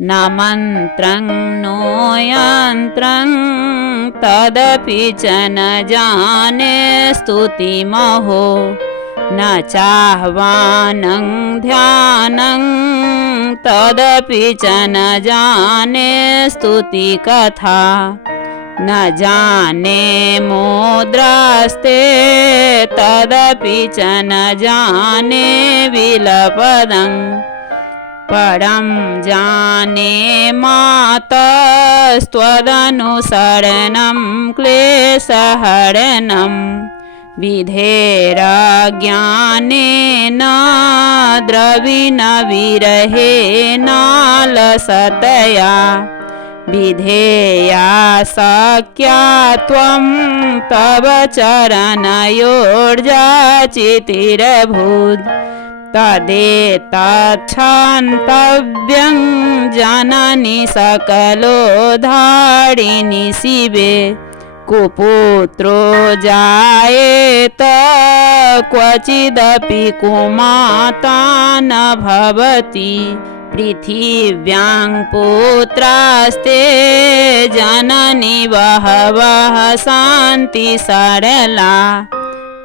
न मन्त्रं नो यन्त्रं तदपि च न जाने स्तुतिमहो न चाह्वानं ध्यानं तदपि च न जाने स्तुतिकथा न जाने मुद्रास्ते तदपि च न जाने विलपदं परं जाने मातस्त्वदनुसरणं क्लेशहरणं विधेरज्ञानेन द्रविणविरहेणालसतया विधेया शक्या त्वं तव चरणयोर्जाचितिरभूत् तदेतच्छन्तव्यं जननि सकलोद्धारिणि शिवे कुपुत्रो जायेत क्वचिदपि कुमाता न भवति पृथिव्यां पुत्रास्ते जननि बहवः सन्ति सरला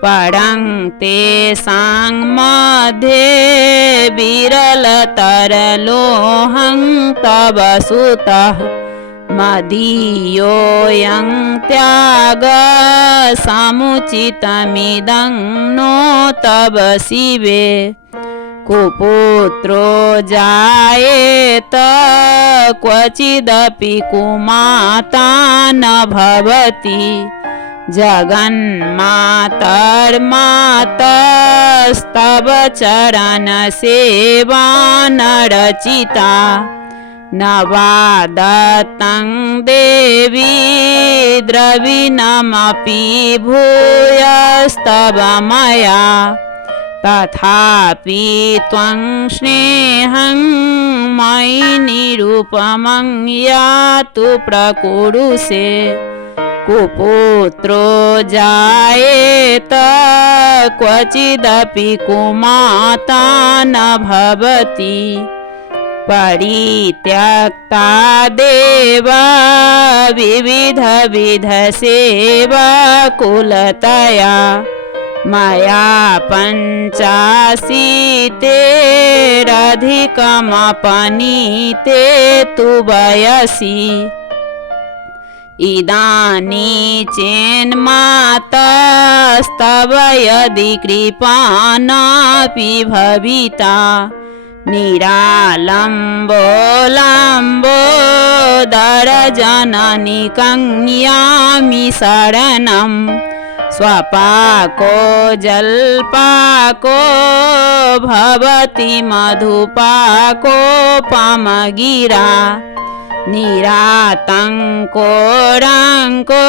परं तेषां मध्ये विरलतरलोऽहं तव सुतः मदीयोऽयं त्यागः समुचितमिदं नो तव शिवे कुपुत्रो जायेत क्वचिदपि कुमाता न भवति जगन्मातर्मातस्तव चरणसेवा न रचिता न वा दत्तं देवी द्रविणमपि भूयस्तव मया तथापि त्वं स्नेहं मयि निरुपमं यातु प्रकुरुषे कुपुत्रो जायेत क्वचिदपि कुमाता न भवति परित्यक्ता देवा विविधविधसेवा कुलतया मया पञ्चाशीतेरधिकमपनीते तु वयसि इदानीं चेन्मातस्तव यदि कृपानापि भविता निरालम्बोलम्बोदरजननि कङ्यामि शरणं स्वपाको जल्पाको भवति मधुपाकोपमगिरा निरातङ्कोराङ्को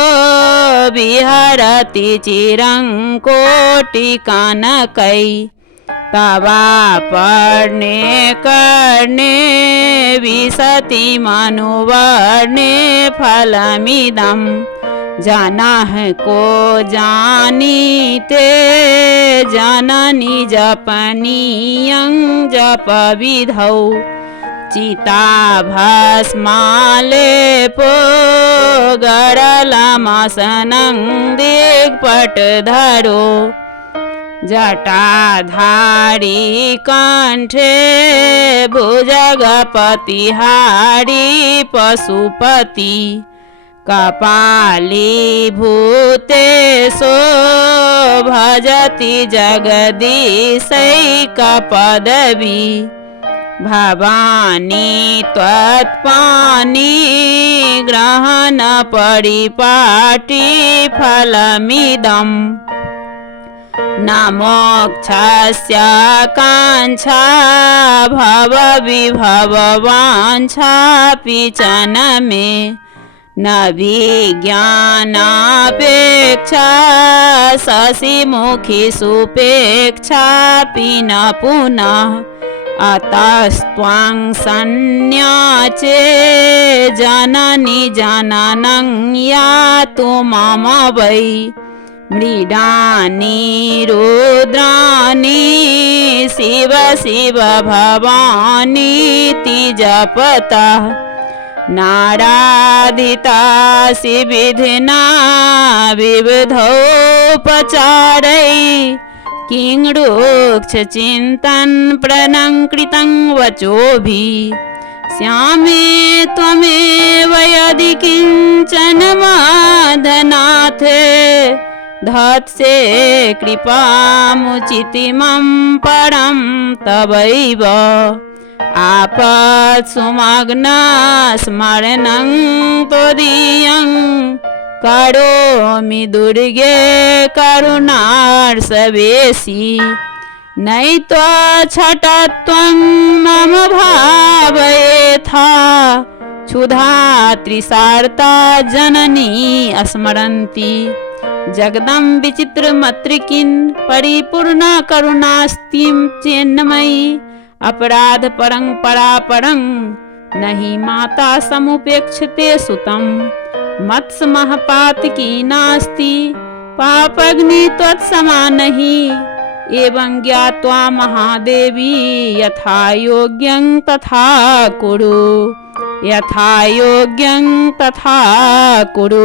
विहरति चिरं कोटिकनकै तवापर्णे कर्णे विशति मनुवर्णे फलमिदं जनः को जानीते जननि जपनीयं जपविधौ चिताभस्मालेपो गरलमसनं दिग्पटधरो जटाधारी कंठे भुजगपतिहारी पशुपति कपालीभूतेशो भजति जगदीशैकपदवी भवानी त्वत्पाणि ग्रहण परिपाटी फलमिदं न मोक्षस्य काङ्क्षा भवविभववाञ्छापि च न मे न विज्ञानापेक्षा शशिमुखी सुपेक्षापि न पुनः अतस्त्वां संन्याचे जननि जननं यातु मम वै मृडानी रुद्राणी शिव शिव भवानीति जपतः नाराधितासि विधिना विविधोपचारै किङ्रुक्षचिन्तन प्रणङ्कृतं वचोभिः श्यामे त्वमेव यदि किञ्चन माधनाथे धत्से कृपामुचितिमं परं तवैव आपत्सुमग्ना स्मरणं त्वदीयं करोमि दुर्गे करुणार्षवेशी नैत्वच्छटत्वं मम भावयेथा क्षुधा त्रिसार्ता जननी स्मरन्ति जगदं विचित्रमत्रिकिन् परिपूर्णा करुणास्तिं चेन्नमयी अपराध परं परापरं नहि माता समुपेक्षते सुतं मत्स महपातकी नास्ति पापग्नि त्वत्समानहि एवं ज्ञात्वा महादेवी यथा योग्यं तथा कुरु यथा योग्यं तथा कुरु।